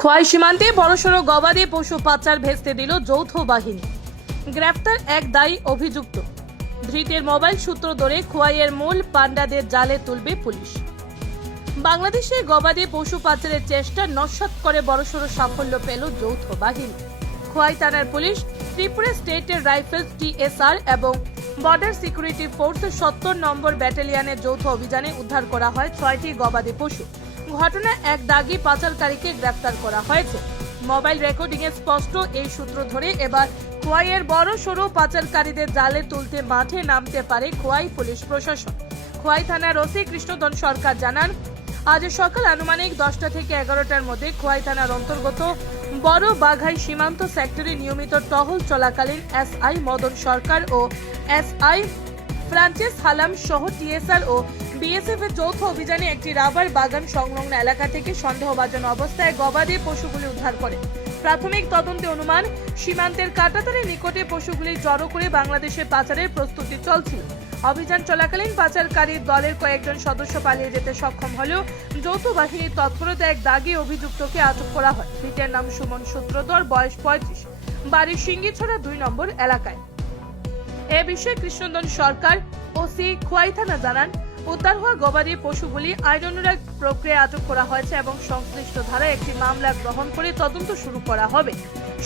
খোয়াই সীমান্তে বড়সড় গবাদি পশু পাচার ভেস্তে দিল যৌথ বাহিনী। গ্রেফতার এক দায়ী অভিযুক্ত। ধৃতের মোবাইল সূত্র ধরে খোয়াইয়ের মূল পান্ডাদের জালে তুলবে পুলিশ। বাংলাদেশে গবাদি পশু পাচারের চেষ্টা নস্যাৎ করে বড়সড় সাফল্য পেল যৌথ বাহিনী। খোয়াই থানার পুলিশ, ত্রিপুরা স্টেটের রাইফেলস টিএসআর এবং বর্ডার সিকিউরিটি ফোর্সের ৭০ নম্বর ব্যাটালিয়নের যৌথ অভিযানে উদ্ধার করা হয় ৬টি গবাদি পশু। ঘটনায় এক দাগী পাচারকারীকে গ্রেফতার করা হয়েছে। মোবাইল রেকর্ডিং এ স্পষ্ট এই সূত্র ধরে এবার খোয়াইয়ের বড় সড়ো পাচারকারীদের জালে তুলতে মাঠে নামতে পারে খোয়াই পুলিশ প্রশাসন। খোয়াই থানার ওসি কৃষ্ণধন সরকার জানান, আজ সকাল আনুমানিক 10টা থেকে 11টার মধ্যে খোয়াই থানার অন্তর্গত বড় বাঘাই সীমান্ত সেক্টরে নিয়মিত টহল চলাকালীন এসআই মদন সরকার ও এসআই ফ্রান্সিস হালাম সহ টিএসআর ও বিএসএফ এর যৌথ অভিযানে একটি রাবার বাগান সংলগ্ন এলাকা থেকে সন্দেহভাজন অবস্থায় গবাদি পশুগুলি উদ্ধার করে। প্রাথমিক তদন্তে অনুমান, সীমান্তের কাঁটাতারের নিকটে পশুগুলি জড়ো করে বাংলাদেশে পাচারের প্রস্তুতি চলছিল। অভিযান চলাকালীন পাচারকারীর দলের কয়েকজন সদস্য পালিয়ে যেতে সক্ষম হলেও যৌথ বাহিনীর তৎপরতায় এক দাগী অভিযুক্তকে আটক করা হয়। ধৃতের নাম সুমন সূত্রধর, বয়স 35, বাড়ি সিঙ্গিছড়া 2 নম্বর এলাকায়। এ বিষয়ে কৃষ্ণধন সরকার ওসি খোয়াই থানা জানান, উদ্ধার হওয়া গবাদি পশুগুলি আইন অনুরাগ প্রক্রিয়ায় আটক করা হয়েছে এবং সংশ্লিষ্ট ধারায় একটি মামলা গ্রহণ করে তদন্ত শুরু করা হবে।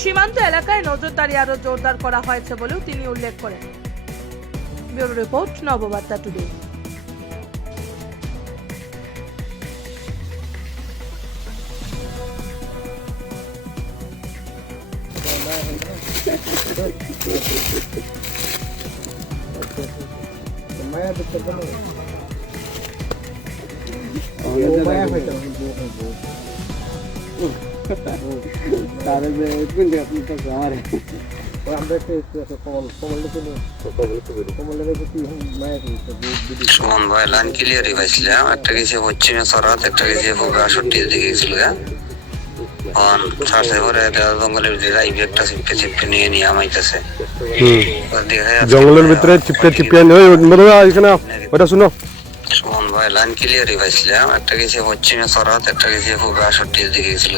সীমান্ত এলাকায় নজরদারি আরো জোরদার করা হয়েছে বলেও তিনি উল্লেখ করেন। Bureau report, Nababarta today. Suman ভাই লাইন ক্লিয়ারই পাইছিলাম। একটা গেছে পশ্চিমে সরাত, একটা গেছে পূর্বে ৬৮ দিকে গেছিল। জঙ্গলের ভিতরে একটা চিপকে চিপকে নিয়ে নিয়ে আমাইতেছে। জঙ্গলের ভিতরে চিপকে চিপকে এখানে ওটা শুনো। সুমন ভাই লাইন ক্লিয়ারই পাইছিলাম। একটা গেছে পশ্চিমে সরাত, একটা গেছে পূর্বে ৬৮ দিকে গেছিল।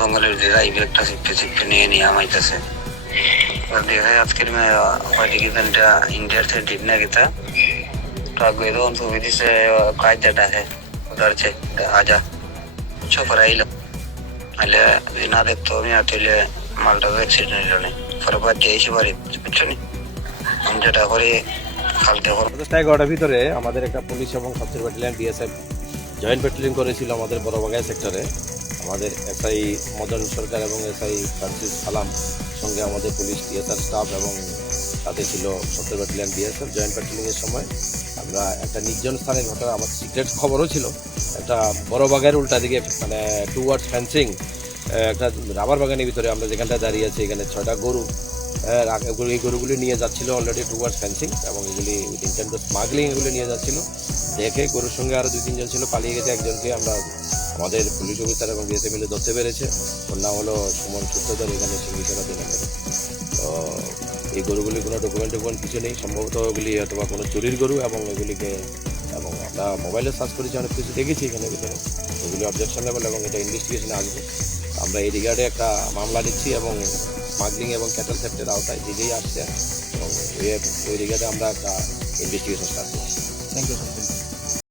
জঙ্গলের ভিতরে একটা চিপকে চিপকে নিয়ে নিয়ে আমাইতেছে। আজকের ইন্ডিয়ার থেকে ডিপ না গেতা ছবি দিছে কায়দাটা উঠাচ্ছে আজা চোপর আইল আইলে না দেখতো আমি আইলে মালটা অ্যাক্সিডেন্ট হইল না পরে বাদ দিয়ে এসে বাড়ি বুঝছো নি আমি যেটা করে কালকে 11টার ভিতরে আমাদের একটা পুলিশ এবং সবচেয়ে ব্যাটালিয়ন বিএসএফ জয়েন্ট প্যাট্রোলিং করেছিল আমাদের বড়বাগাই সেক্টরে। আমাদের এসআই মদন সরকার এবং এসআই ফ্রান্সিস সালাম সঙ্গে আমাদের পুলিশ টিএসআর স্টাফ এবং সাথে ছিল 70 ব্যাটালিয়ন বিএসএফ জয়েন্ট প্যাট্রোলিংয়ের সময় আমরা একটা নির্জন স্থানের ঘটনা, আমার সিক্রেট খবরও ছিল। একটা বড় বাগানের উল্টা দিকে মানে টুয়ার্ডস ফেন্সিং একটা রাবার বাগানের ভিতরে আমরা যেখানটা দাঁড়িয়ে আছি, এখানে 6টা গরু, এই গরুগুলি নিয়ে যাচ্ছিল অলরেডি টুয়ার্ডস ফেন্সিং এবং এগুলি উইথ ইন্টেন্ট টু স্মাগলিং এগুলি নিয়ে যাচ্ছিল। দেখে গরুর সঙ্গে আরও 2-3 জন ছিল, পালিয়ে গেছে। একজনকে আমরা আমাদের পুলিশ অফিসার এবং বিএসএফ মিলে ধরতে পেরেছে। ওর নাম হলো সুমন সূত্রধর, এখানে সিঙ্গিছড়া 2 নম্বরে। তো এই গরুগুলি কোনো ডকুমেন্ট কিছু নেই, সম্ভবত ওগুলি অথবা কোনো চুরির গরু এবং এগুলিকে এবং আমরা মোবাইলে সার্চ করেছি, অনেক কিছু দেখেছি এখানে ভিতরে, এগুলি অবজেকশনেবল এবং এটা ইনভেস্টিগেশনে আসবে। আমরা এই রিগার্ডে একটা মামলা নিচ্ছি এবং স্মাগলিং এবং ক্যাটেল সেক্টরের আওতায় দিকেই আসছে এবং ওই রিগার্ডে আমরা একটা ইনভেস্টিগেশন স্টার্ট করছি। Thank you.